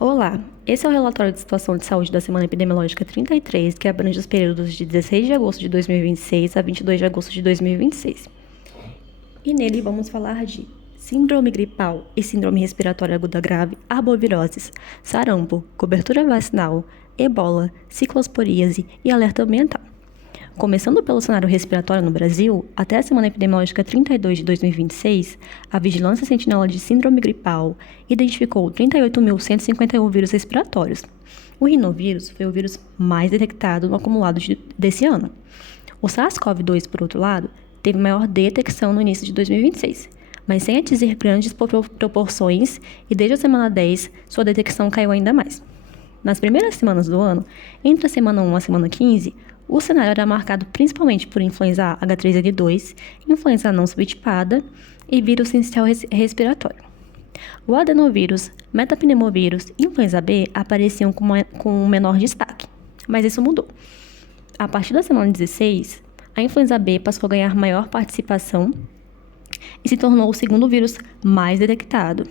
Olá, esse é o relatório de situação de saúde da Semana Epidemiológica 33, que abrange os períodos de 16 de agosto de 2026 a 22 de agosto de 2026. E nele vamos falar de síndrome gripal e síndrome respiratória aguda grave, arboviroses, sarampo, cobertura vacinal, ebola, ciclosporíase e alerta ambiental. Começando pelo cenário respiratório no Brasil, até a Semana Epidemiológica 32 de 2026, a Vigilância Sentinela de Síndrome Gripal identificou 38.151 vírus respiratórios. O rinovírus foi o vírus mais detectado no acumulado desse ano. O SARS-CoV-2, por outro lado, teve maior detecção no início de 2026, mas sem atingir grandes proporções, e desde a semana 10, sua detecção caiu ainda mais. Nas primeiras semanas do ano, entre a semana 1 e a semana 15, o cenário era marcado principalmente por influenza A H3N2, influenza não subtipada e vírus sincicial respiratório. O adenovírus, metapneumovírus e influenza B apareciam com menor destaque, mas isso mudou. A partir da semana 16, a influenza B passou a ganhar maior participação e se tornou o segundo vírus mais detectado.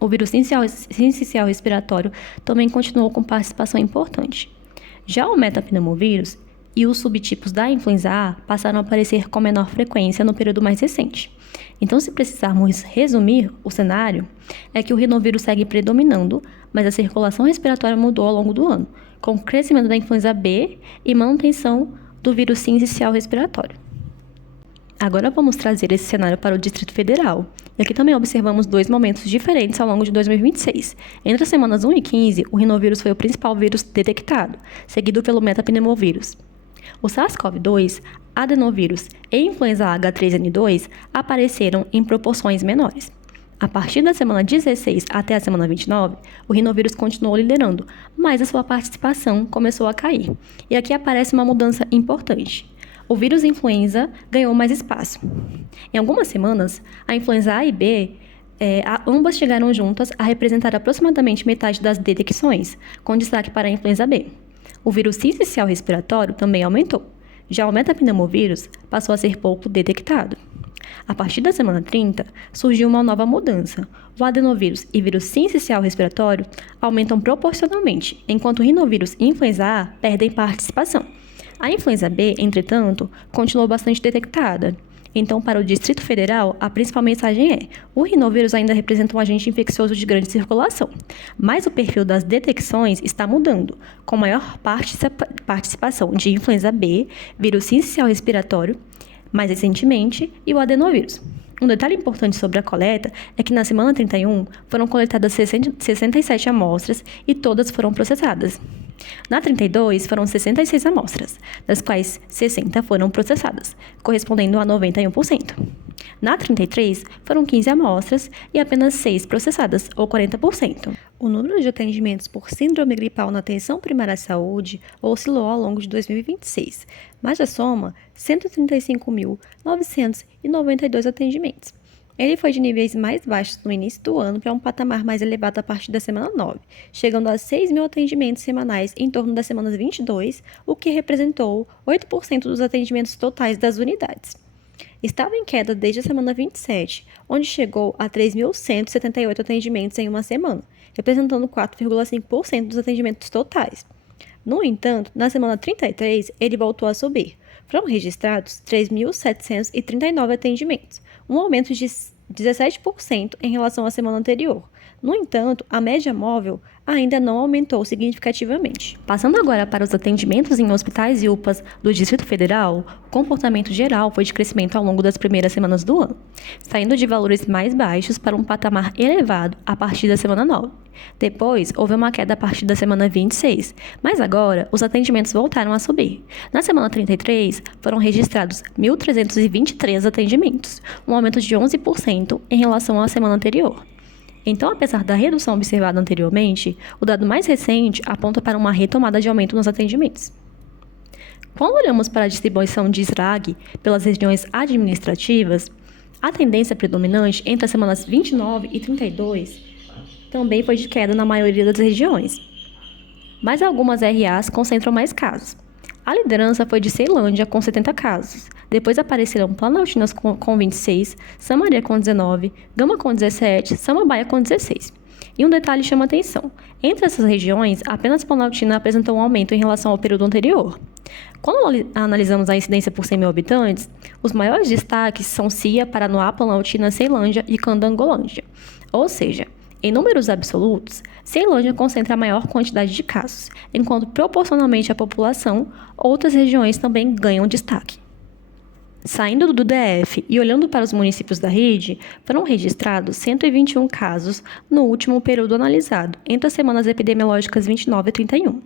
O vírus sincicial respiratório também continuou com participação importante. Já o metapneumovírus e os subtipos da influenza A passaram a aparecer com menor frequência no período mais recente. Então, se precisarmos resumir o cenário, é que o rinovírus segue predominando, mas a circulação respiratória mudou ao longo do ano, com o crescimento da influenza B e manutenção do vírus sincicial respiratório. Agora vamos trazer esse cenário para o Distrito Federal. E aqui também observamos dois momentos diferentes ao longo de 2026. Entre as semanas 1 e 15, o rinovírus foi o principal vírus detectado, seguido pelo metapneumovírus. O SARS-CoV-2, adenovírus e influenza H3N2 apareceram em proporções menores. A partir da semana 16 até a semana 29, o rinovírus continuou liderando, mas a sua participação começou a cair. E aqui aparece uma mudança importante. O vírus influenza ganhou mais espaço. Em algumas semanas, a influenza A e B, ambas chegaram juntas a representar aproximadamente metade das detecções, com destaque para a influenza B. O vírus sincicial respiratório também aumentou. Já o metapneumovírus passou a ser pouco detectado. A partir da semana 30, surgiu uma nova mudança. O adenovírus e vírus sincicial respiratório aumentam proporcionalmente, enquanto o rinovírus e influenza A perdem participação. A influenza B, entretanto, continuou bastante detectada. Então, para o Distrito Federal, a principal mensagem é: o rinovírus ainda representa um agente infeccioso de grande circulação, mas o perfil das detecções está mudando, com maior participação de influenza B, vírus sincicial respiratório, mais recentemente, e o adenovírus. Um detalhe importante sobre a coleta é que na semana 31 foram coletadas 67 amostras e todas foram processadas. Na 32, foram 66 amostras, das quais 60 foram processadas, correspondendo a 91%. Na 33, foram 15 amostras e apenas 6 processadas, ou 40%. O número de atendimentos por síndrome gripal na atenção primária à saúde oscilou ao longo de 2026, mas a soma 135.992 atendimentos. Ele foi de níveis mais baixos no início do ano para um patamar mais elevado a partir da semana 9, chegando a 6.000 atendimentos semanais em torno das semanas 22, o que representou 8% dos atendimentos totais das unidades. Estava em queda desde a semana 27, onde chegou a 3.178 atendimentos em uma semana, representando 4,5% dos atendimentos totais. No entanto, na semana 33, ele voltou a subir. Foram registrados 3.739 atendimentos, um aumento de 17% em relação à semana anterior. No entanto, a média móvel ainda não aumentou significativamente. Passando agora para os atendimentos em hospitais e UPAs do Distrito Federal, o comportamento geral foi de crescimento ao longo das primeiras semanas do ano, saindo de valores mais baixos para um patamar elevado a partir da semana 9. Depois, houve uma queda a partir da semana 26, mas agora os atendimentos voltaram a subir. Na semana 33, foram registrados 1.323 atendimentos, um aumento de 11% em relação à semana anterior. Então, apesar da redução observada anteriormente, o dado mais recente aponta para uma retomada de aumento nos atendimentos. Quando olhamos para a distribuição de SRAG pelas regiões administrativas, a tendência predominante entre as semanas 29 e 32 também foi de queda na maioria das regiões, mas algumas RAs concentram mais casos. A liderança foi de Ceilândia, com 70 casos. Depois apareceram Planaltinas com 26, Samaria com 19, Gama com 17, Samambaia com 16. E um detalhe chama atenção. Entre essas regiões, apenas Planaltina apresentou um aumento em relação ao período anterior. Quando analisamos a incidência por 100 mil habitantes, os maiores destaques são Cia, Paranoá, Planaltina, Ceilândia e Candangolândia. Ou seja, em números absolutos, Ceilândia concentra a maior quantidade de casos, enquanto proporcionalmente à população, outras regiões também ganham destaque. Saindo do DF e olhando para os municípios da rede, foram registrados 121 casos no último período analisado, entre as semanas epidemiológicas 29 e 31.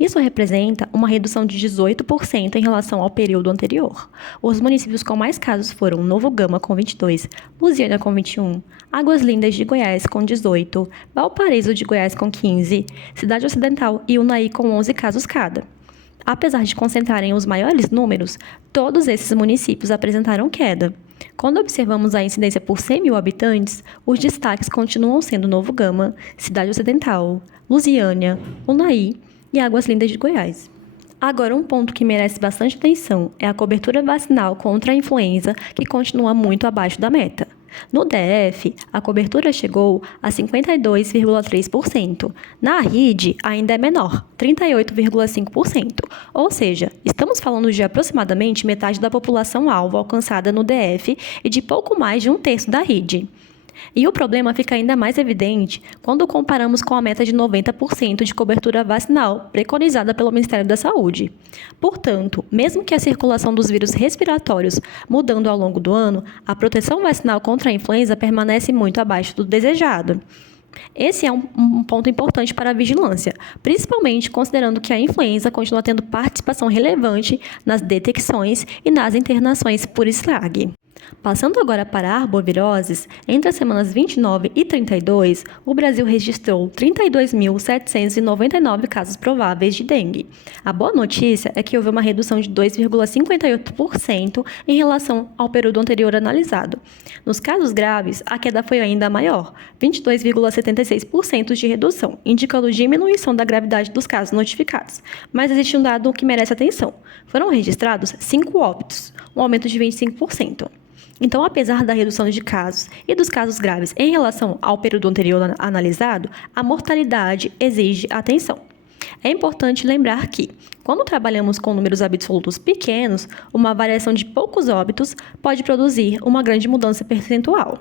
Isso representa uma redução de 18% em relação ao período anterior. Os municípios com mais casos foram Novo Gama, com 22, Lusiânia, com 21, Águas Lindas de Goiás, com 18, Valparaíso de Goiás, com 15, Cidade Ocidental e Unai, com 11 casos cada. Apesar de concentrarem os maiores números, todos esses municípios apresentaram queda. Quando observamos a incidência por 100 mil habitantes, os destaques continuam sendo Novo Gama, Cidade Ocidental, Lusiânia, Unai e Águas Lindas de Goiás. Agora, um ponto que merece bastante atenção é a cobertura vacinal contra a influenza, que continua muito abaixo da meta. No DF, a cobertura chegou a 52,3%. Na rede, ainda é menor, 38,5%. Ou seja, estamos falando de aproximadamente metade da população-alvo alcançada no DF e de pouco mais de um terço da rede. E o problema fica ainda mais evidente quando comparamos com a meta de 90% de cobertura vacinal preconizada pelo Ministério da Saúde. Portanto, mesmo que a circulação dos vírus respiratórios mudando ao longo do ano, a proteção vacinal contra a influenza permanece muito abaixo do desejado. Esse é um ponto importante para a vigilância, principalmente considerando que a influenza continua tendo participação relevante nas detecções e nas internações por SLAG. Passando agora para arboviroses, entre as semanas 29 e 32, o Brasil registrou 32.799 casos prováveis de dengue. A boa notícia é que houve uma redução de 2,58% em relação ao período anterior analisado. Nos casos graves, a queda foi ainda maior, 22,76% de redução, indicando diminuição da gravidade dos casos notificados. Mas existe um dado que merece atenção. Foram registrados 5 óbitos, um aumento de 25%. Então, apesar da redução de casos e dos casos graves em relação ao período anterior analisado, a mortalidade exige atenção. É importante lembrar que, quando trabalhamos com números absolutos pequenos, uma variação de poucos óbitos pode produzir uma grande mudança percentual.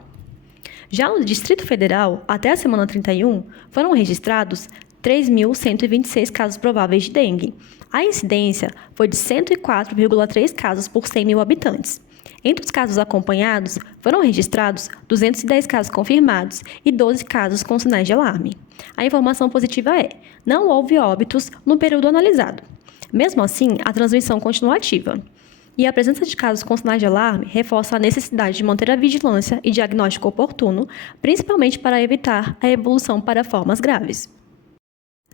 Já no Distrito Federal, até a semana 31, foram registrados 3.126 casos prováveis de dengue. A incidência foi de 104,3 casos por 100 mil habitantes. Entre os casos acompanhados, foram registrados 210 casos confirmados e 12 casos com sinais de alarme. A informação positiva é: não houve óbitos no período analisado. Mesmo assim, a transmissão continua ativa. E a presença de casos com sinais de alarme reforça a necessidade de manter a vigilância e diagnóstico oportuno, principalmente para evitar a evolução para formas graves.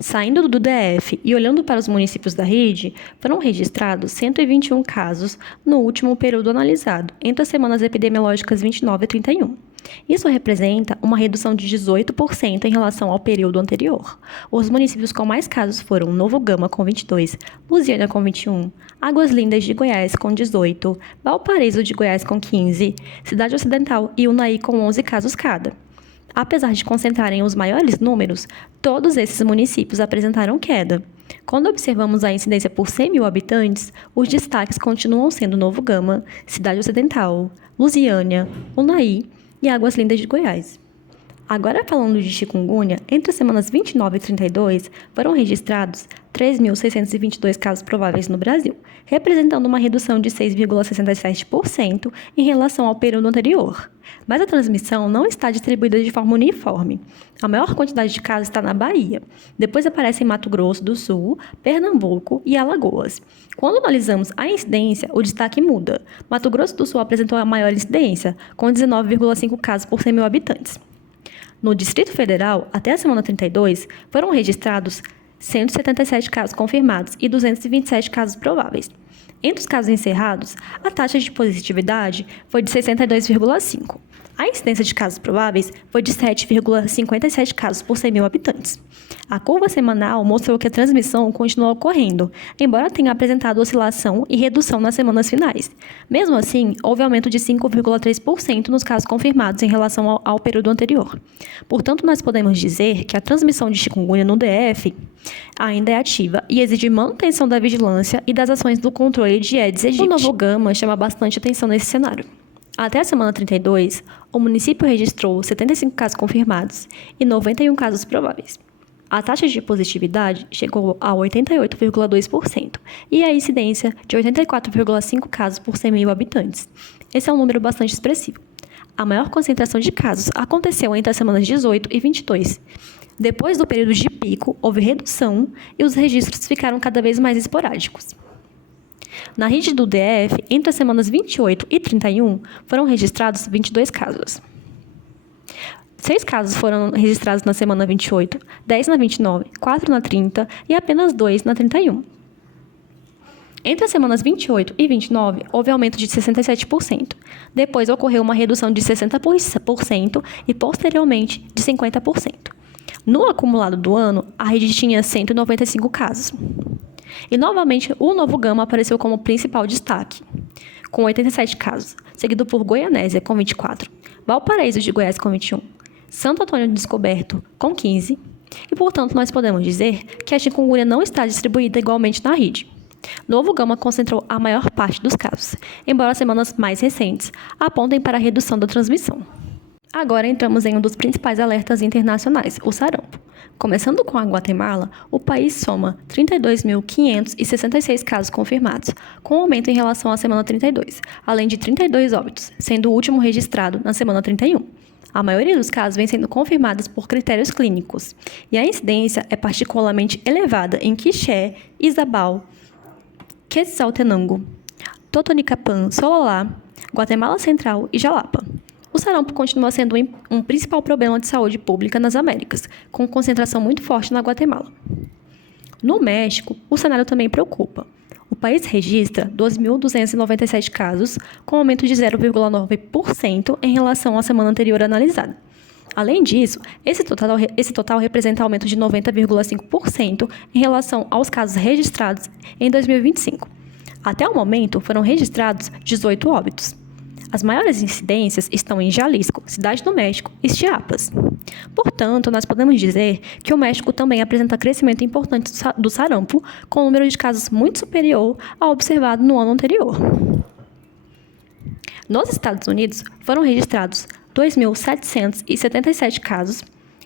Saindo do DF e olhando para os municípios da rede, foram registrados 121 casos no último período analisado, entre as semanas epidemiológicas 29 e 31. Isso representa uma redução de 18% em relação ao período anterior. Os municípios com mais casos foram Novo Gama, com 22, Lusiânia, com 21, Águas Lindas de Goiás, com 18, Valparaíso de Goiás, com 15, Cidade Ocidental e Unai, com 11 casos cada. Apesar de concentrarem os maiores números, todos esses municípios apresentaram queda. Quando observamos a incidência por 100 mil habitantes, os destaques continuam sendo Novo Gama, Cidade Ocidental, Lusiânia, Unai e Águas Lindas de Goiás. Agora, falando de chikungunya, entre as semanas 29 e 32, foram registrados 3.622 casos prováveis no Brasil, representando uma redução de 6,67% em relação ao período anterior. Mas a transmissão não está distribuída de forma uniforme. A maior quantidade de casos está na Bahia. Depois aparece em Mato Grosso do Sul, Pernambuco e Alagoas. Quando analisamos a incidência, o destaque muda. Mato Grosso do Sul apresentou a maior incidência, com 19,5 casos por 100 mil habitantes. No Distrito Federal, até a semana 32, foram registrados 177 casos confirmados e 227 casos prováveis. Entre os casos encerrados, a taxa de positividade foi de 62,5. A incidência de casos prováveis foi de 7,57 casos por 100 mil habitantes. A curva semanal mostrou que a transmissão continuou ocorrendo, embora tenha apresentado oscilação e redução nas semanas finais. Mesmo assim, houve aumento de 5,3% nos casos confirmados em relação ao período anterior. Portanto, nós podemos dizer que a transmissão de chikungunya no DF ainda é ativa e exige manutenção da vigilância e das ações do controle de Aedes aegypti. O novo gama chama bastante atenção nesse cenário. Até a semana 32, o município registrou 75 casos confirmados e 91 casos prováveis. A taxa de positividade chegou a 88,2% e a incidência de 84,5 casos por 100 mil habitantes. Esse é um número bastante expressivo. A maior concentração de casos aconteceu entre as semanas 18 e 22. Depois do período de pico, houve redução e os registros ficaram cada vez mais esporádicos. Na rede do DF, entre as semanas 28 e 31, foram registrados 22 casos. 6 casos foram registrados na semana 28, 10 na 29, 4 na 30 e apenas 2 na 31. Entre as semanas 28 e 29, houve aumento de 67%. Depois ocorreu uma redução de 60% e, posteriormente, de 50%. No acumulado do ano, a rede tinha 195 casos. E, novamente, o novo gama apareceu como principal destaque, com 87 casos, seguido por Goianésia, com 24, Valparaíso de Goiás, com 21, Santo Antônio Descoberto, com 15, e, portanto, nós podemos dizer que a chikungunya não está distribuída igualmente na rede. Novo gama concentrou a maior parte dos casos, embora semanas mais recentes apontem para a redução da transmissão. Agora entramos em um dos principais alertas internacionais, o sarampo. Começando com a Guatemala, o país soma 32.566 casos confirmados, com aumento em relação à semana 32, além de 32 óbitos, sendo o último registrado na semana 31. A maioria dos casos vem sendo confirmados por critérios clínicos, e a incidência é particularmente elevada em Quixé, Izabal, Quetzaltenango, Totonicapán, Sololá, Guatemala Central e Jalapa. O sarampo continua sendo um principal problema de saúde pública nas Américas, com concentração muito forte na Guatemala. No México, o cenário também preocupa. O país registra 2.297 casos, com aumento de 0,9% em relação à semana anterior analisada. Além disso, esse total representa aumento de 90,5% em relação aos casos registrados em 2025. Até o momento, foram registrados 18 óbitos. As maiores incidências estão em Jalisco, Cidade do México e Chiapas. Portanto, nós podemos dizer que o México também apresenta crescimento importante do sarampo, com um número de casos muito superior ao observado no ano anterior. Nos Estados Unidos, foram registrados 2.777 casos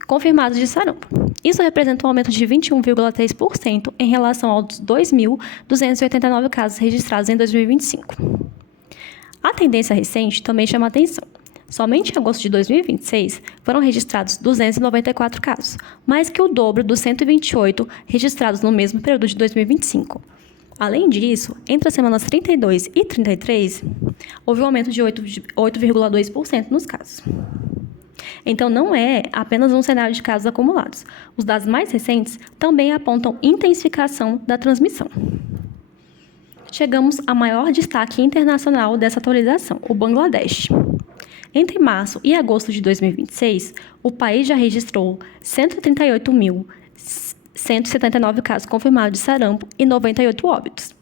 confirmados de sarampo. Isso representa um aumento de 21,3% em relação aos 2.289 casos registrados em 2025. A tendência recente também chama atenção. Somente em agosto de 2026 foram registrados 294 casos, mais que o dobro dos 128 registrados no mesmo período de 2025. Além disso, entre as semanas 32 e 33, houve um aumento de 8,2% nos casos. Então, não é apenas um cenário de casos acumulados. Os dados mais recentes também apontam intensificação da transmissão. Chegamos ao maior destaque internacional dessa atualização, o Bangladesh. Entre março e agosto de 2026, o país já registrou 138.179 casos confirmados de sarampo e 98 óbitos.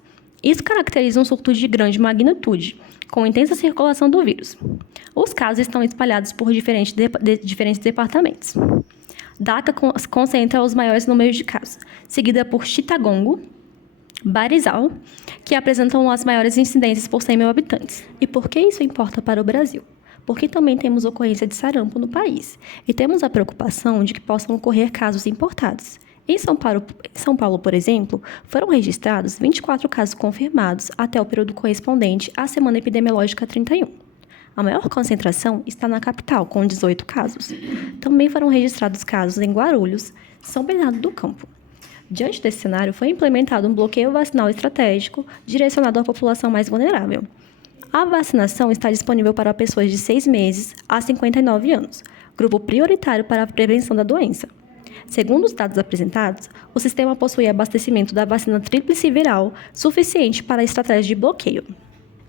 Isso caracteriza um surto de grande magnitude, com intensa circulação do vírus. Os casos estão espalhados por diferentes departamentos. Dhaka concentra os maiores números de casos, seguida por Chittagong, Barisal, que apresentam as maiores incidências por 100 mil habitantes. E por que isso importa para o Brasil? Porque também temos ocorrência de sarampo no país e temos a preocupação de que possam ocorrer casos importados. Em São Paulo, por exemplo, foram registrados 24 casos confirmados até o período correspondente à semana epidemiológica 31. A maior concentração está na capital, com 18 casos. Também foram registrados casos em Guarulhos, São Bernardo do Campo. Diante desse cenário, foi implementado um bloqueio vacinal estratégico direcionado à população mais vulnerável. A vacinação está disponível para pessoas de 6 meses a 59 anos, grupo prioritário para a prevenção da doença. Segundo os dados apresentados, o sistema possui abastecimento da vacina tríplice viral suficiente para a estratégia de bloqueio.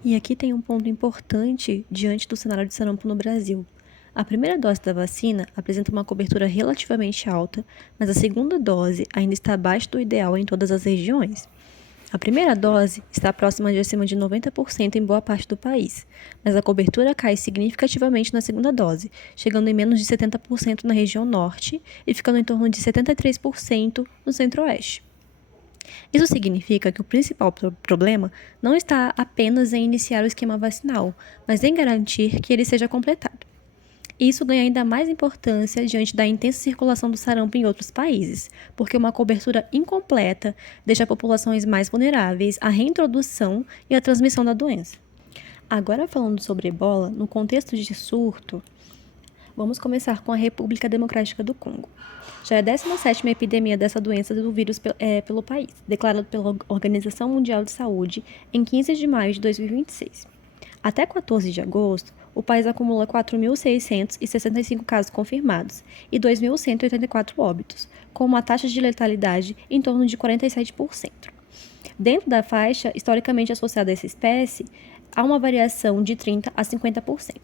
E aqui tem um ponto importante diante do cenário de sarampo no Brasil. A primeira dose da vacina apresenta uma cobertura relativamente alta, mas a segunda dose ainda está abaixo do ideal em todas as regiões. A primeira dose está próxima de acima de 90% em boa parte do país, mas a cobertura cai significativamente na segunda dose, chegando em menos de 70% na região norte e ficando em torno de 73% no centro-oeste. Isso significa que o principal problema não está apenas em iniciar o esquema vacinal, mas em garantir que ele seja completado. Isso ganha ainda mais importância diante da intensa circulação do sarampo em outros países, porque uma cobertura incompleta deixa populações mais vulneráveis à reintrodução e à transmissão da doença. Agora, falando sobre Ebola, no contexto de surto, vamos começar com a República Democrática do Congo. Já é a 17ª epidemia dessa doença do vírus pelo país, declarado pela Organização Mundial de Saúde em 15 de maio de 2026. Até 14 de agosto, o país acumula 4.665 casos confirmados e 2.184 óbitos, com uma taxa de letalidade em torno de 47%. Dentro da faixa historicamente associada a essa espécie, há uma variação de 30% a 50%.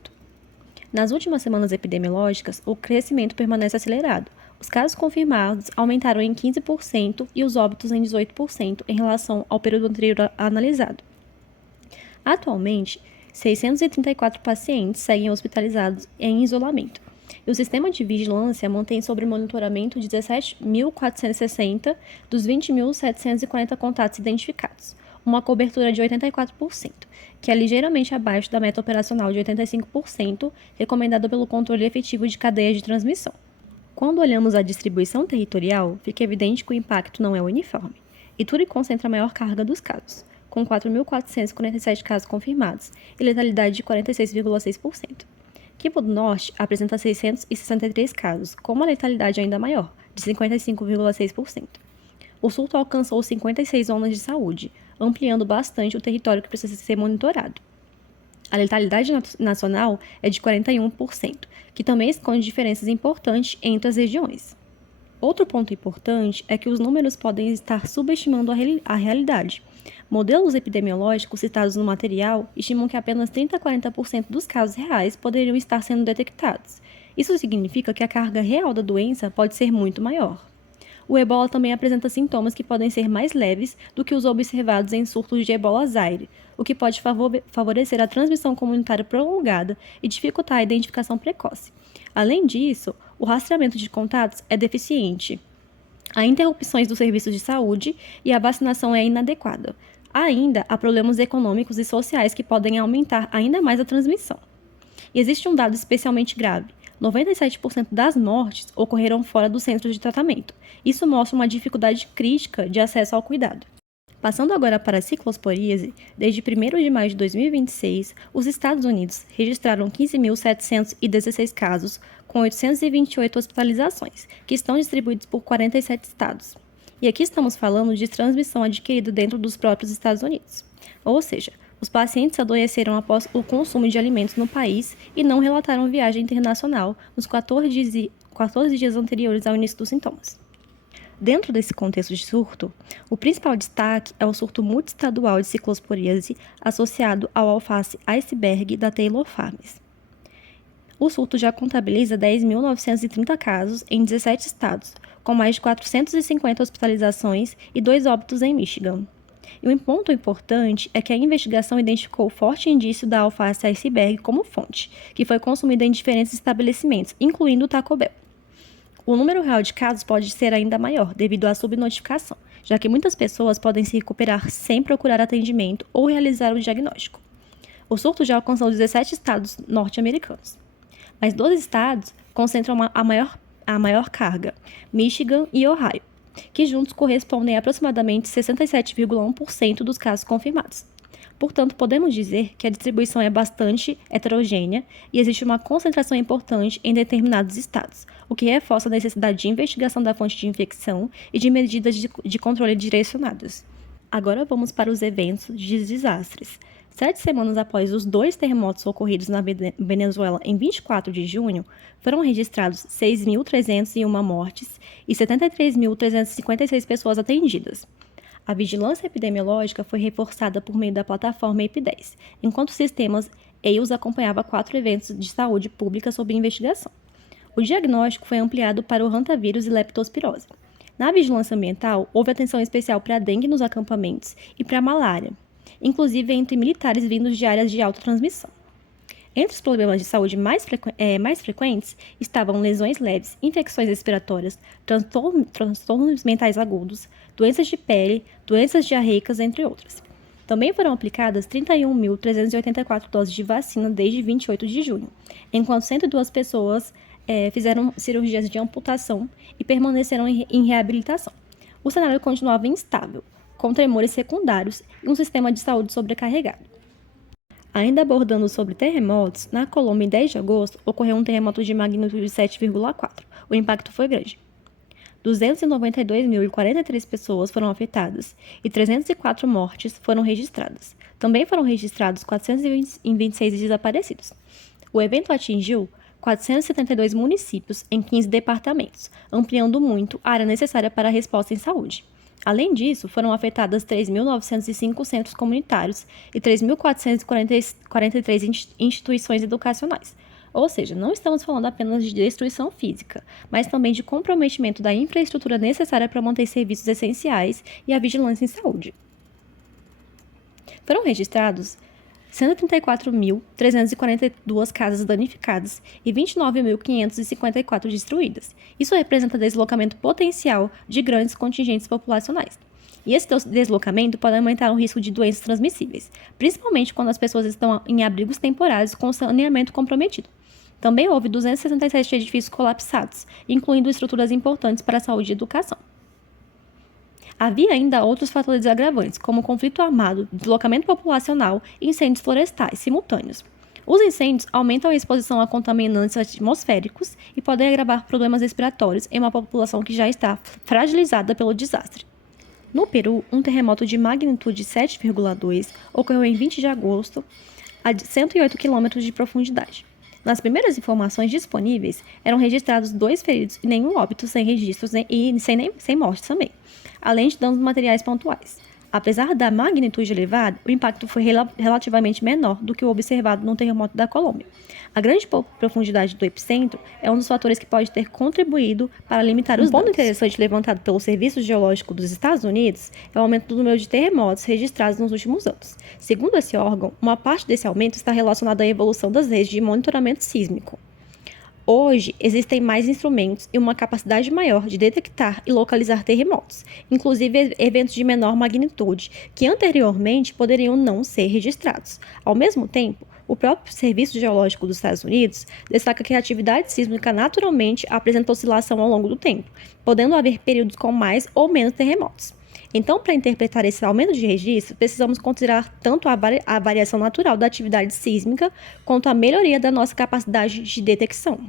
Nas últimas semanas epidemiológicas, o crescimento permanece acelerado. Os casos confirmados aumentaram em 15% e os óbitos em 18% em relação ao período anterior analisado. Atualmente, 634 pacientes seguem hospitalizados em isolamento, e o sistema de vigilância mantém sob monitoramento 17.460 dos 20.740 contatos identificados, uma cobertura de 84%, que é ligeiramente abaixo da meta operacional de 85%, recomendada pelo controle efetivo de cadeia de transmissão. Quando olhamos a distribuição territorial, fica evidente que o impacto não é uniforme. Ituri concentra a maior carga dos casos, com 4.447 casos confirmados e letalidade de 46,6%. Kivu do Norte apresenta 663 casos, com uma letalidade ainda maior, de 55,6%. O surto alcançou 56 zonas de saúde, ampliando bastante o território que precisa ser monitorado. A letalidade nacional é de 41%, que também esconde diferenças importantes entre as regiões. Outro ponto importante é que os números podem estar subestimando a realidade. Modelos epidemiológicos citados no material estimam que apenas 30 a 40% dos casos reais poderiam estar sendo detectados. Isso significa que a carga real da doença pode ser muito maior. O ebola também apresenta sintomas que podem ser mais leves do que os observados em surtos de ebola Zaire, o que pode favorecer a transmissão comunitária prolongada e dificultar a identificação precoce. Além disso, o rastreamento de contatos é deficiente. Há interrupções dos serviços de saúde e a vacinação é inadequada. Ainda há problemas econômicos e sociais que podem aumentar ainda mais a transmissão. E existe um dado especialmente grave: 97% das mortes ocorreram fora do centro de tratamento. Isso mostra uma dificuldade crítica de acesso ao cuidado. Passando agora para a ciclosporíase, desde 1º de maio de 2026, os Estados Unidos registraram 15.716 casos, com 828 hospitalizações, que estão distribuídos por 47 estados. E aqui estamos falando de transmissão adquirida dentro dos próprios Estados Unidos. Ou seja, os pacientes adoeceram após o consumo de alimentos no país e não relataram viagem internacional nos 14 dias anteriores ao início dos sintomas. Dentro desse contexto de surto, o principal destaque é o surto multiestadual de ciclosporíase associado ao alface iceberg da Taylor Farms. O surto já contabiliza 10.930 casos em 17 estados, com mais de 450 hospitalizações e 2 óbitos em Michigan. E um ponto importante é que a investigação identificou forte indício da alface iceberg como fonte, que foi consumida em diferentes estabelecimentos, incluindo o Taco Bell. O número real de casos pode ser ainda maior, devido à subnotificação, já que muitas pessoas podem se recuperar sem procurar atendimento ou realizar o diagnóstico. O surto já alcançou 17 estados norte-americanos, mas 12 estados concentram a maior carga, Michigan e Ohio, que juntos correspondem a aproximadamente 67,1% dos casos confirmados. Portanto, podemos dizer que a distribuição é bastante heterogênea e existe uma concentração importante em determinados estados, o que reforça a necessidade de investigação da fonte de infecção e de medidas de controle direcionadas. Agora vamos para os eventos de desastres. 7 semanas após os 2 terremotos ocorridos na Venezuela em 24 de junho, foram registrados 6.301 mortes e 73.356 pessoas atendidas. A vigilância epidemiológica foi reforçada por meio da plataforma EPI-10, enquanto os sistemas EIOS acompanhava 4 eventos de saúde pública sob investigação. O diagnóstico foi ampliado para o hantavírus e leptospirose. Na vigilância ambiental, houve atenção especial para a dengue nos acampamentos e para a malária, inclusive entre militares vindos de áreas de alta transmissão. Entre os problemas de saúde mais frequentes estavam lesões leves, infecções respiratórias, transtornos mentais agudos, doenças de pele, doenças diarreicas, entre outras. Também foram aplicadas 31.384 doses de vacina desde 28 de junho, enquanto 102 pessoas fizeram cirurgias de amputação e permaneceram em reabilitação. O cenário continuava instável, com tremores secundários e um sistema de saúde sobrecarregado. Ainda abordando sobre terremotos, na Colômbia, em 10 de agosto, ocorreu um terremoto de magnitude 7,4. O impacto foi grande. 292.043 pessoas foram afetadas e 304 mortes foram registradas. Também foram registrados 426 desaparecidos. O evento atingiu 472 municípios em 15 departamentos, ampliando muito a área necessária para a resposta em saúde. Além disso, foram afetadas 3.905 centros comunitários e 3.443 instituições educacionais. Ou seja, não estamos falando apenas de destruição física, mas também de comprometimento da infraestrutura necessária para manter serviços essenciais e a vigilância em saúde. Foram registrados 134.342 casas danificadas e 29.554 destruídas. Isso representa deslocamento potencial de grandes contingentes populacionais. E esse deslocamento pode aumentar o risco de doenças transmissíveis, principalmente quando as pessoas estão em abrigos temporários com saneamento comprometido. Também houve 267 edifícios colapsados, incluindo estruturas importantes para a saúde e educação. Havia ainda outros fatores agravantes, como conflito armado, deslocamento populacional e incêndios florestais simultâneos. Os incêndios aumentam a exposição a contaminantes atmosféricos e podem agravar problemas respiratórios em uma população que já está fragilizada pelo desastre. No Peru, um terremoto de magnitude 7,2 ocorreu em 20 de agosto, a 108 km de profundidade. Nas primeiras informações disponíveis, eram registrados 2 feridos e nenhum óbito sem registros e sem mortes também, além de danos materiais pontuais. Apesar da magnitude elevada, o impacto foi relativamente menor do que o observado no terremoto da Colômbia. A grande profundidade do epicentro é um dos fatores que pode ter contribuído para limitar os danos. Um ponto interessante levantado pelo Serviço Geológico dos Estados Unidos é o aumento do número de terremotos registrados nos últimos anos. Segundo esse órgão, uma parte desse aumento está relacionada à evolução das redes de monitoramento sísmico. Hoje, existem mais instrumentos e uma capacidade maior de detectar e localizar terremotos, inclusive eventos de menor magnitude, que anteriormente poderiam não ser registrados. Ao mesmo tempo, o próprio Serviço Geológico dos Estados Unidos destaca que a atividade sísmica naturalmente apresenta oscilação ao longo do tempo, podendo haver períodos com mais ou menos terremotos. Então, para interpretar esse aumento de registro, precisamos considerar tanto a variação natural da atividade sísmica, quanto a melhoria da nossa capacidade de detecção.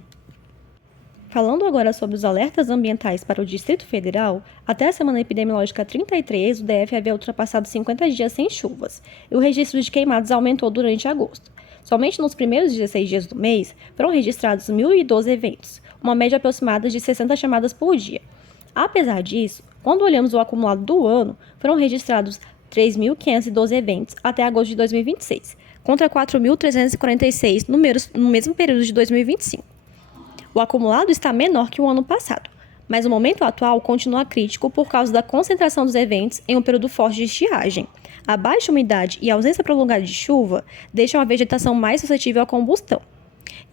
Falando agora sobre os alertas ambientais para o Distrito Federal, até a semana epidemiológica 33, o DF havia ultrapassado 50 dias sem chuvas, e o registro de queimadas aumentou durante agosto. Somente nos primeiros 16 dias do mês, foram registrados 1.012 eventos, uma média aproximada de 60 chamadas por dia. Apesar disso, quando olhamos o acumulado do ano, foram registrados 3.512 eventos até agosto de 2026, contra 4.346 no mesmo período de 2025. O acumulado está menor que o ano passado, mas o momento atual continua crítico por causa da concentração dos eventos em um período forte de estiagem. A baixa umidade e a ausência prolongada de chuva deixam a vegetação mais suscetível à combustão.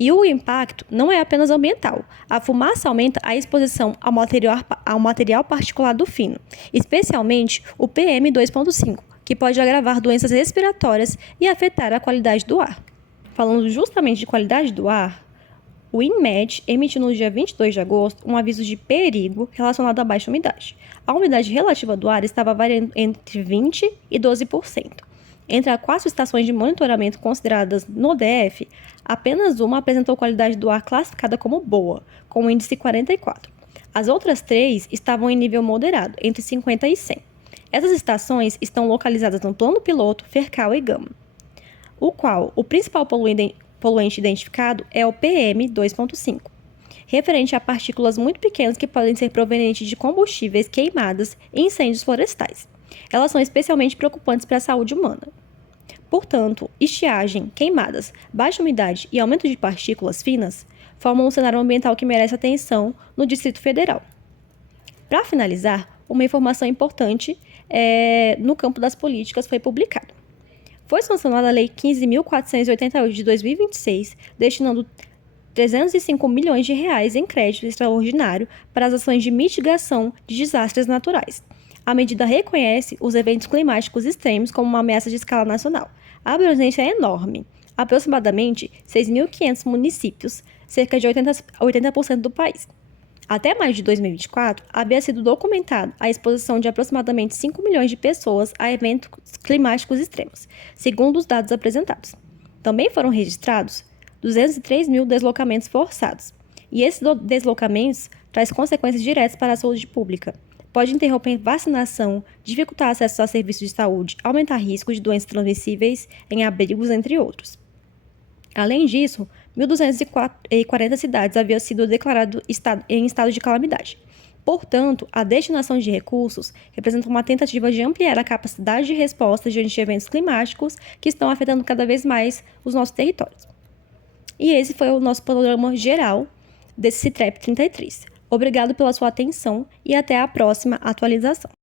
E o impacto não é apenas ambiental. A fumaça aumenta a exposição ao material particulado fino, especialmente o PM2.5, que pode agravar doenças respiratórias e afetar a qualidade do ar. Falando justamente de qualidade do ar, o INMET emitiu no dia 22 de agosto um aviso de perigo relacionado à baixa umidade. A umidade relativa do ar estava variando entre 20% e 12%. Entre as 4 estações de monitoramento consideradas no DF, apenas uma apresentou qualidade do ar classificada como boa, com o índice 44. As outras 3 estavam em nível moderado, entre 50 e 100. Essas estações estão localizadas no plano piloto, Fercal e Gama. o qual o principal poluente identificado é o PM2.5, referente a partículas muito pequenas que podem ser provenientes de combustíveis queimados e incêndios florestais. Elas são especialmente preocupantes para a saúde humana. Portanto, estiagem, queimadas, baixa umidade e aumento de partículas finas formam um cenário ambiental que merece atenção no Distrito Federal. Para finalizar, uma informação importante no campo das políticas foi publicada. Foi sancionada a Lei 15.488 de 2026, destinando 305 milhões de reais em crédito extraordinário para as ações de mitigação de desastres naturais. A medida reconhece os eventos climáticos extremos como uma ameaça de escala nacional. A abrangência é enorme. Aproximadamente 6.500 municípios, cerca de 80% do país. Até maio de 2024, havia sido documentado a exposição de aproximadamente 5 milhões de pessoas a eventos climáticos extremos, segundo os dados apresentados. Também foram registrados 203 mil deslocamentos forçados. E esses deslocamentos trazem consequências diretas para a saúde pública. Pode interromper vacinação, dificultar acesso a serviços de saúde, aumentar riscos de doenças transmissíveis em abrigos, entre outros. Além disso, 1.240 cidades haviam sido declaradas em estado de calamidade. Portanto, a destinação de recursos representa uma tentativa de ampliar a capacidade de resposta diante de eventos climáticos que estão afetando cada vez mais os nossos territórios. E esse foi o nosso panorama geral desse CITREP 33. Obrigado pela sua atenção e até a próxima atualização.